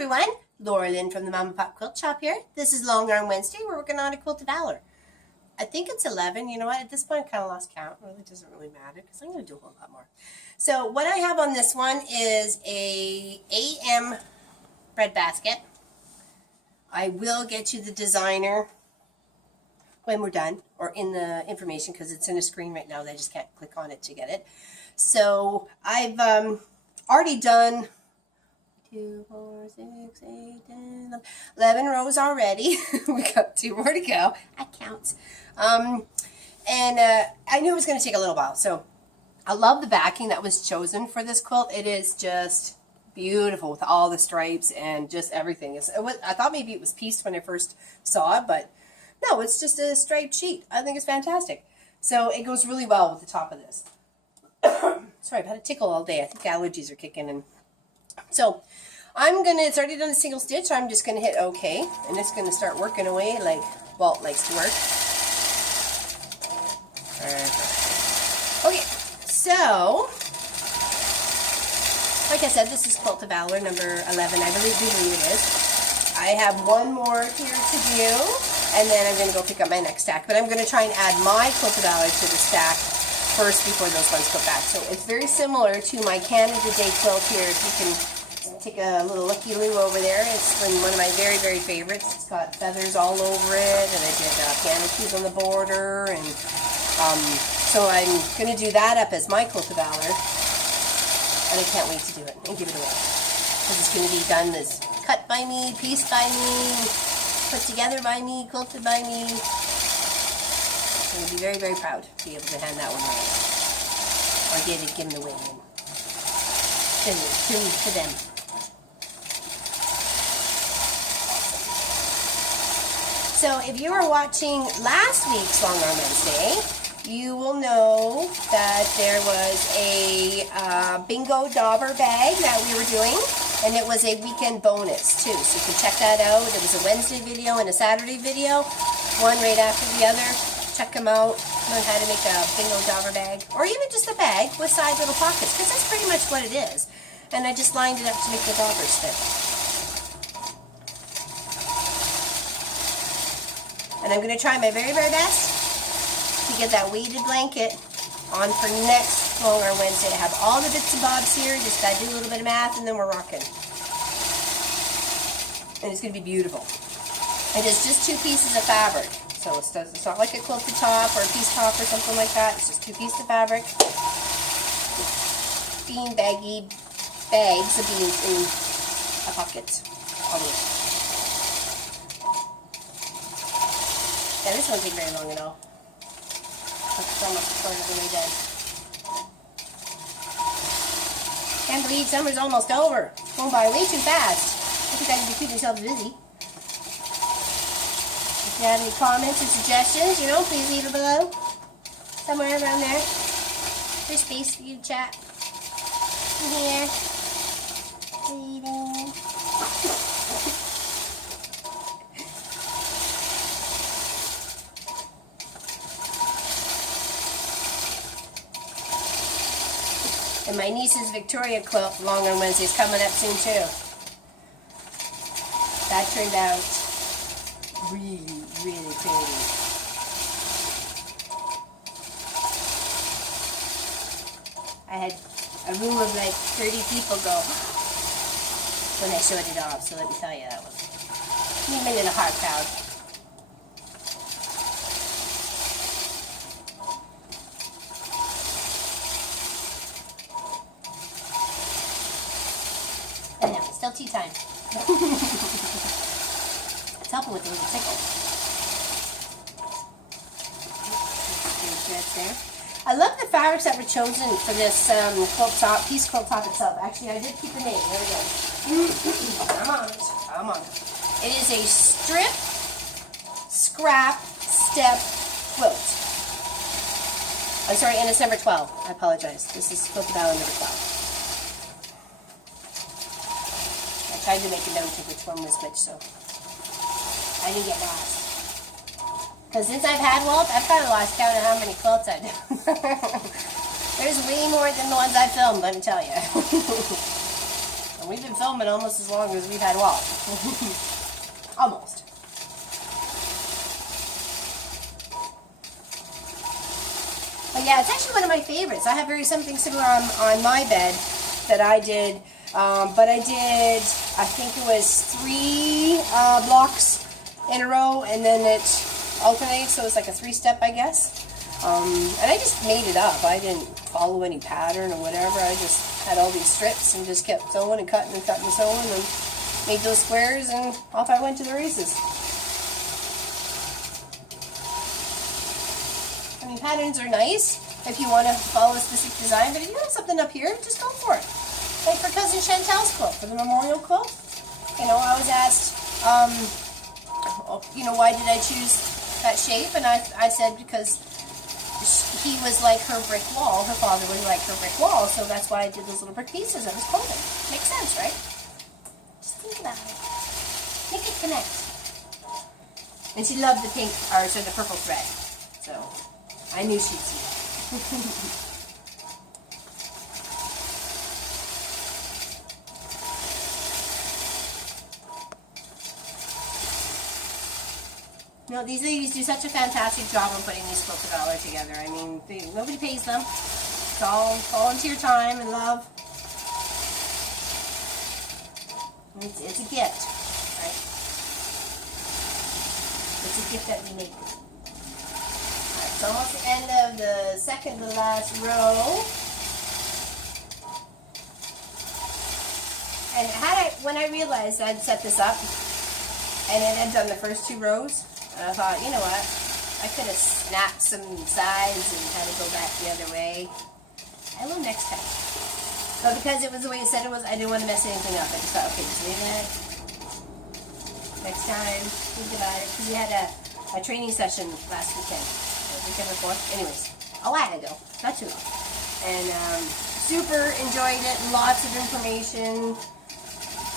everyone, Laura Lynn from the Mama Pop Quilt Shop here. This is Long Arm Wednesday. We're working on a Quilt of Valor. I think it's 11. You know what? At this point, I kind of lost count. It really doesn't really matter because I'm going to do a whole lot more. So what I have on this one is a AM breadbasket. I will get you the designer when we're done, or in the information, because it's in a screen right now. I just can't click on it to get it. So I've already done 2, 4, 6, 8, 10, 11 rows already. We got 2 more to go. That counts. I knew it was going to take a little while. So I love the backing that was chosen for this quilt. It is just beautiful with all the stripes and just everything. I thought maybe it was pieced when I first saw it, but no, it's just a striped sheet. I think it's fantastic. So it goes really well with the top of this. Sorry, I've had a tickle all day. I think allergies are kicking in. So it's already done a single stitch, so I'm just going to hit OK. And it's going to start working away like Walt likes to work. Okay, so, like I said, this is Quilt of Valor number 11. I really do believe it is. I have one more here to do, and then I'm going to go pick up my next stack. But I'm going to try and add my Quilt of Valor to the stack first before those ones go back. So it's very similar to my Canada Day quilt here. If you can take a little looky-loo over there. It's been one of my very, very favorites. It's got feathers all over it, and I did piano keys on the border, and so I'm going to do that up as my Quilt of Valor, and I can't wait to do it and give it away. Because it's going to be done as cut by me, pieced by me, put together by me, quilted by me. I'm going to be very, very proud to be able to hand that one away. Or give it away to them. So if you were watching last week's Long Arm Wednesday, you will know that there was a bingo dauber bag that we were doing, and it was a weekend bonus too. So you can check that out. It was a Wednesday video and a Saturday video, one right after the other. Check them out. Learn how to make a bingo dauber bag, or even just a bag with side little pockets, because that's pretty much what it is. And I just lined it up to make the daubers fit. And I'm going to try my very, very best to get that weighted blanket on for next Long Arm Wednesday. I have all the bits and bobs here. Just got to do a little bit of math, and then we're rocking. And it's going to be beautiful. It is just 2 pieces of fabric. So it's not like a quilted top or a piece top or something like that. It's just 2 pieces of fabric. Bean baggy bags of beans in a pocket. Yeah, this won't take very long at all. It's almost part of the way done. Can't believe summer's almost over. It's going by way too fast. I think I can keep myself busy. If you have any comments or suggestions, please leave it below. Somewhere around there. There's space for you to chat. In here. Reading. And my niece's Victoria quilt, Long Arm Wednesday, is coming up soon too. That turned out really, really pretty. I had a room of like 30 people go when I showed it off, so let me tell you, that was a minute and a hard crowd. I know, it's still tea time. It's helping with the little tickle. There. I love the fabrics that were chosen for this piece quilt top itself. Actually, I did keep the name. There we go. I'm on it. It is a strip, scrap, step quilt. I'm sorry, and it's number 12. I apologize. This is Quilt of Valor number 12. I tried to make a note of which one was which, so I didn't get lost. Because since I've had Walt, I've kind of lost count of how many quilts I've done. There's way more than the ones I filmed, let me tell you. And we've been filming almost as long as we've had Walt. Almost. But yeah, it's actually one of my favorites. I have something similar on my bed that I did. But I did, I think it was 3 blocks in a row, and then it alternated, so it's like a 3-step, I guess. And I just made it up. I didn't follow any pattern or whatever. I just had all these strips and just kept sewing and cutting and cutting and sewing and made those squares, and off I went to the races. I mean, patterns are nice if you want to follow a specific design, but if you have something up here, just go for it. Like for Cousin Chantel's quilt, for the memorial quilt, you know, I was asked, you know, why did I choose that shape? And I said because he was like her brick wall. Her father was like her brick wall, so that's why I did those little brick pieces of his clothing. Makes sense, right? Just think about it. Make it connect. And she loved the pink, or so the purple thread. So I knew she'd see that. No, these ladies do such a fantastic job of putting these Quilts of Valor together. I mean, nobody pays them. It's all volunteer time and love. It's a gift, right? It's a gift that we make. Alright, it's almost the end of the second to last row. And when I realized I'd set this up, and it had done the first 2 rows, and I thought, you know what, I could have snapped some sides and had to go back the other way. I will next time. But because it was the way it said it was, I didn't want to mess anything up. I just thought, okay, just leave it. Next time, think about it. Because we had a training session last weekend. Weekend before. Anyways, a while ago. Not too long. And super enjoyed it. Lots of information.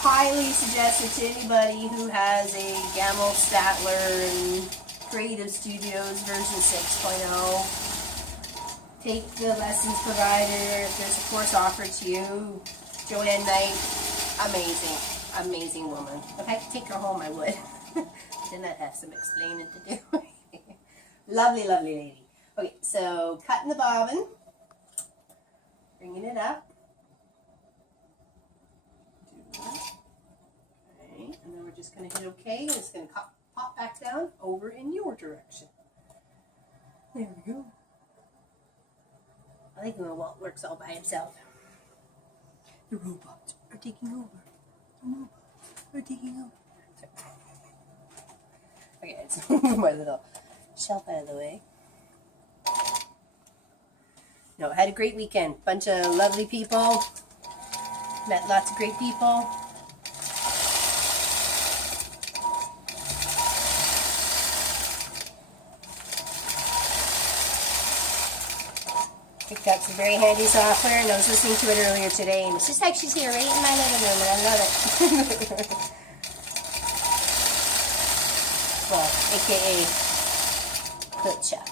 Highly suggested to anybody who has a Gamble Statler and Creative Studios version 6.0. Take the lessons provided. If there's a course offered to you, Joanne Knight, amazing, amazing woman. If I could take her home, I would. Then I'd have some explaining to do. Lovely, lovely lady. Okay, so cutting the bobbin, bringing it up. Okay, and then we're just going to hit OK, and it's going to pop back down over in your direction. There we go. I like when Walt works all by himself. The robots are taking over. The robots are taking over. Okay, let's move my little shelf out of the way. No, I had a great weekend. Bunch of lovely people. Met lots of great people. Picked up some very handy software, and I was listening to it earlier today, and it's just like she's here right in my living room, and I love it. Well, aka quilt shop.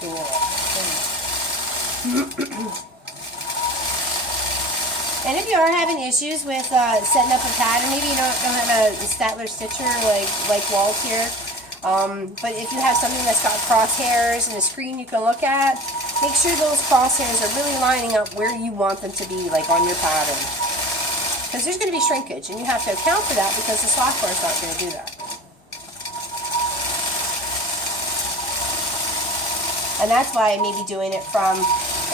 Cool. And if you are having issues with setting up a pattern, maybe you don't have a Statler stitcher like Walt's here, but if you have something that's got crosshairs and a screen you can look at, make sure those crosshairs are really lining up where you want them to be, like on your pattern. Because there's going to be shrinkage, and you have to account for that because the software is not going to do that. And that's why maybe doing it from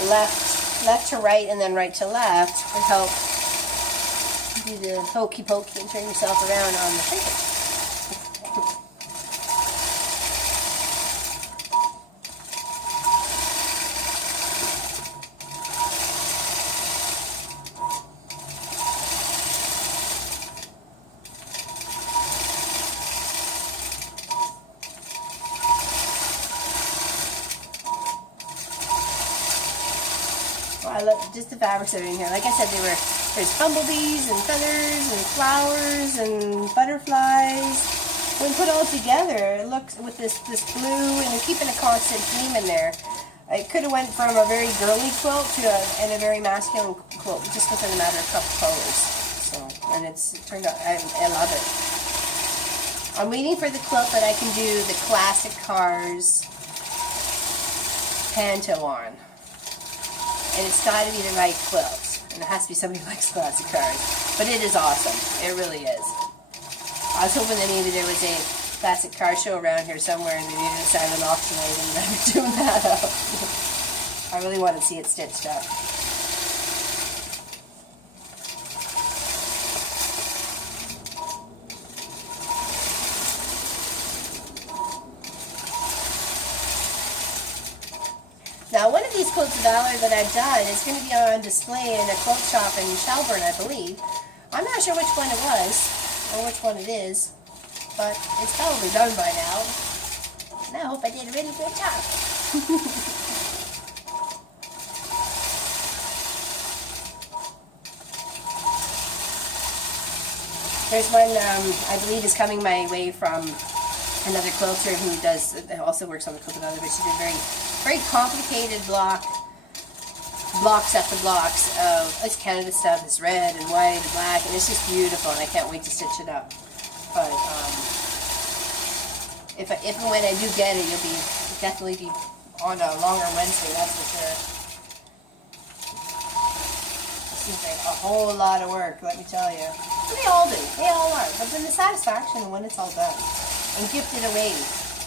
left to right and then right to left would help do the hokey pokey and turn yourself around on the shrinkage. I love just the fabrics that are in here. Like I said, there's bumblebees and feathers and flowers and butterflies. When put all together, it looks with this blue, and they're keeping a constant theme in there. It could have went from a very girly quilt to a very masculine quilt just within a matter of a couple colors. So, and it turned out, I love it. I'm waiting for the quilt that I can do the classic cars panto on. And it's got to be the right quilt. And it has to be somebody who likes classic cars. But it is awesome. It really is. I was hoping that maybe there was a classic car show around here somewhere and maybe they decided an auction item and I'm doing that up. I really want to see it stitched up. Now, one of these Quilts of Valor that I've done is going to be on display in a quilt shop in Shelburne, I believe. I'm not sure which one it was, or which one it is, but it's probably done by now. And I hope I did a really good job. There's one, I believe, is coming my way from another quilter who also works on the Quilt of Valor, but she did very complicated blocks after blocks of, it's Canada stuff, it's red and white and black, and it's just beautiful, and I can't wait to stitch it up. But if and when I do get it, you'll definitely be on a longer Wednesday, that's for sure. It seems like a whole lot of work, let me tell you. They all do, they all are, but then the satisfaction when it's all done and gifted away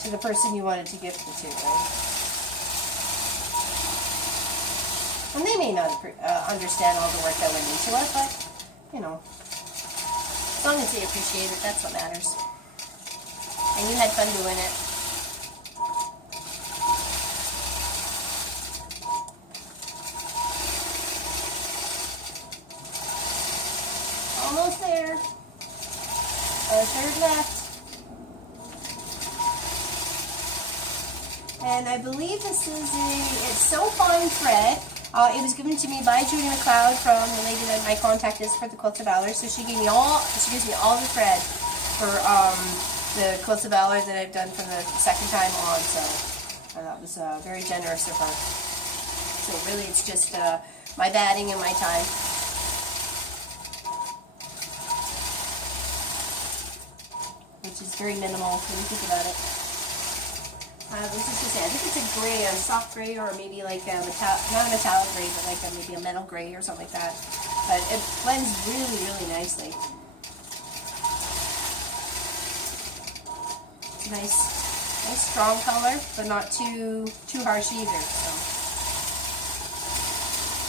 to the person you wanted to gift it to, right? And they may not understand all the work that went into it, but, you know, as long as they appreciate it, that's what matters. And you had fun doing it. Almost there. A third left. And I believe this is it's so fine thread. It was given to me by Judy McLeod from the lady that my contact is for the Quilts of Valor. So she gives me all the thread for the Quilts of Valor that I've done for the second time on. So that was very generous of her. So really it's just my batting and my time. Which is very minimal when you think about it. I was just going to say, I think it's a gray, a soft gray, or maybe like a not a metallic gray, but like maybe a metal gray or something like that. But it blends really, really nicely. It's a nice strong color, but not too harsh either. So,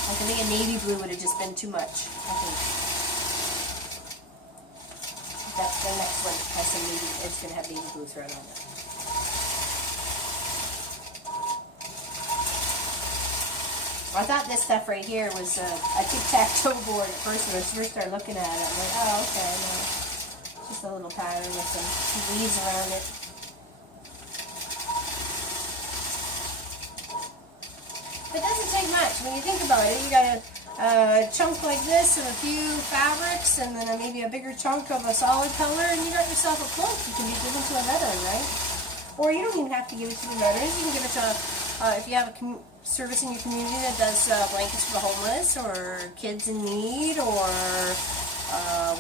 I think a navy blue would have just been too much. I think that's the next one. Has some navy. It's going to have navy blue thread on it. I thought this stuff right here was a tic-tac-toe board at first when I first started looking at it. I'm like, oh, okay, no. It's just a little pattern with some leaves around it. It doesn't take much. When you think about it, you got a chunk like this and a few fabrics and then maybe a bigger chunk of a solid color and you got yourself a quilt you can be given to a veteran, right? Or you don't even have to give it to the veterans. You can give it to, if you have a service in your community that does blankets for the homeless or kids in need or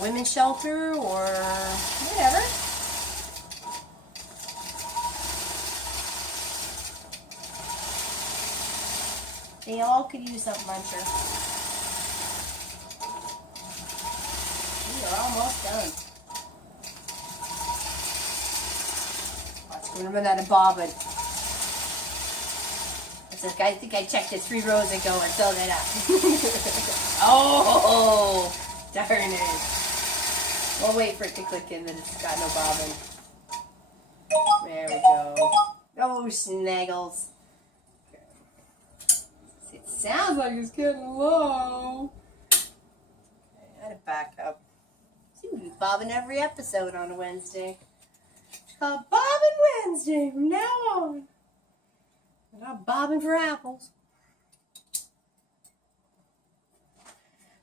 women's shelter or whatever. They all could use something, I'm sure. We are almost done. Watch, we're going to run out of bobbin. I think I checked it 3 rows ago and filled it up. Oh, darn it. We'll wait for it to click in that it's got no bobbin. There we go. Oh, snaggles. It sounds like it's getting low. I gotta back up. See, we do bobbin every episode on a Wednesday. It's called Bobbin Wednesday from now on. I'm not bobbing for apples.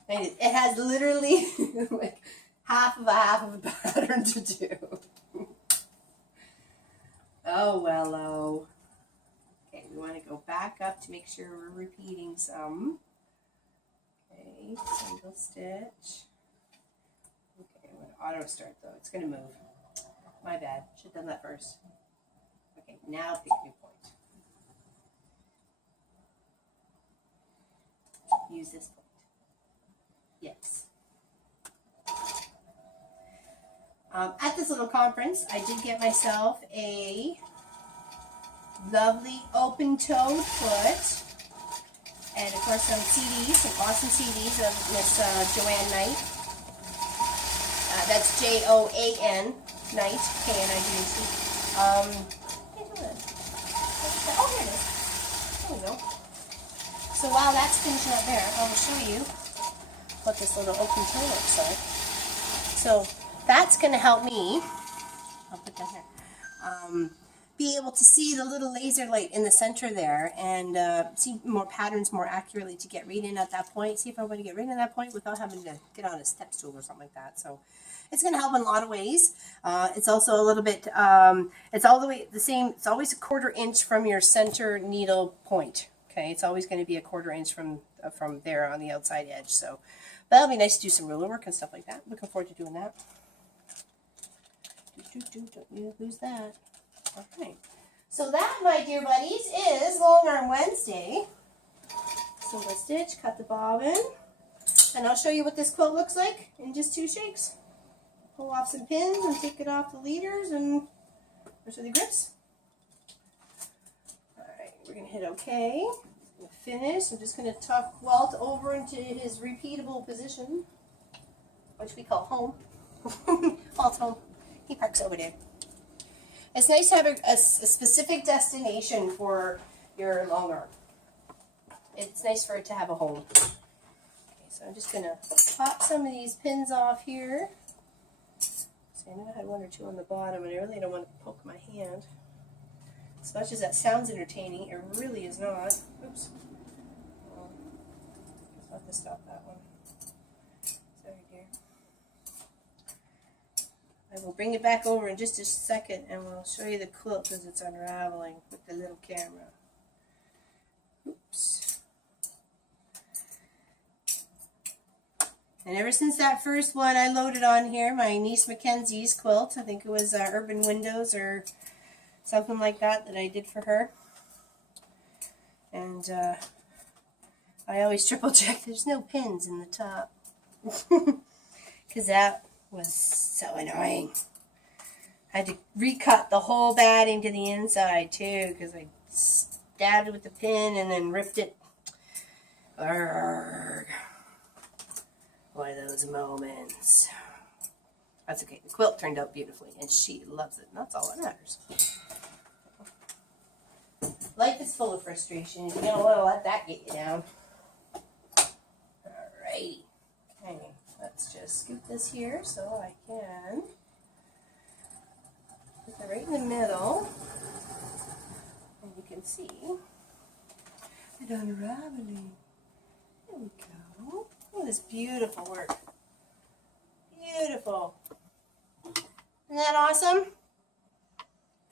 It has literally like half of a pattern to do. Oh, well, oh. Okay, We want to go back up to make sure we're repeating some. Okay, single stitch. Okay, I'm going to auto start though. It's going to move. My bad. Should have done that first. Okay, now pick new point. Use this point. Yes. At this little conference, I did get myself a lovely open-toed foot. And of course some CDs, some awesome CDs of Miss Joanne Knight. That's Joan Knight, K-N-I-G-H-T. Oh, here it is. There we go. So while that's finishing up there, I will show you what this little open toe looks like. So that's going to help me, I'll put that here, be able to see the little laser light in the center there and see more patterns more accurately to get right in at that point. See if I'm going to get right in that point without having to get on a step stool or something like that. So it's going to help in a lot of ways. It's also a little bit, it's all the way the same, it's always a 1/4 inch from your center needle point. Okay, it's always going to be a 1/4 inch from there on the outside edge. So that'll be nice to do some ruler work and stuff like that. Looking forward to doing that. Don't you lose that. Okay, so that, my dear buddies, is Long Arm Wednesday. Single stitch, cut the bobbin, and I'll show you what this quilt looks like in just 2 shakes. Pull off some pins and take it off the leaders and or the grips. Alright, we're going to hit OK. We'll finish. I'm just going to tuck Walt over into his repeatable position, which we call home. Walt's home. He parks over there. It's nice to have a specific destination for your long arm. It's nice for it to have a home. Okay, so I'm just going to pop some of these pins off here. So I know I had 1 or 2 on the bottom, and I really don't want to poke my hand. As much as that sounds entertaining, it really is not. Oops. I'll have to stop that one. Sorry, dear. I will bring it back over in just a second and we'll show you the quilt as it's unraveling with the little camera. Oops. And ever since that first one I loaded on here, my niece Mackenzie's quilt, I think it was Urban Windows or something like that I did for her. And I always triple check there's no pins in the top. Because that was so annoying. I had to recut the whole batting to the inside too because I stabbed it with the pin and then ripped it. Arrgh. One of those moments. That's okay. The quilt turned out beautifully and she loves it. And that's all that matters. Life is full of frustration. You don't want to let that get you down. Alrighty. Okay. Let's just scoop this here so I can put it right in the middle. And you can see it unraveling. There we go. Look at this beautiful work. Beautiful. Isn't that awesome?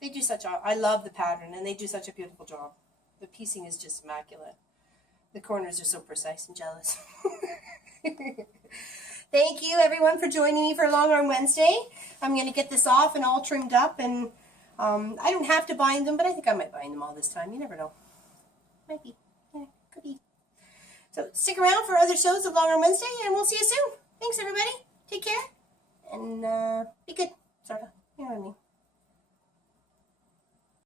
They do such a, I love the pattern and they do such a beautiful job. The piecing is just immaculate. The corners are so precise and jealous. Thank you everyone for joining me for Long Arm Wednesday. I'm going to get this off and all trimmed up and I don't have to bind them, but I think I might bind them all this time. You never know. Might be. Yeah, could be. So stick around for other shows of Long Arm Wednesday and we'll see you soon. Thanks everybody. Take care and be good. Sort of. You know what I mean.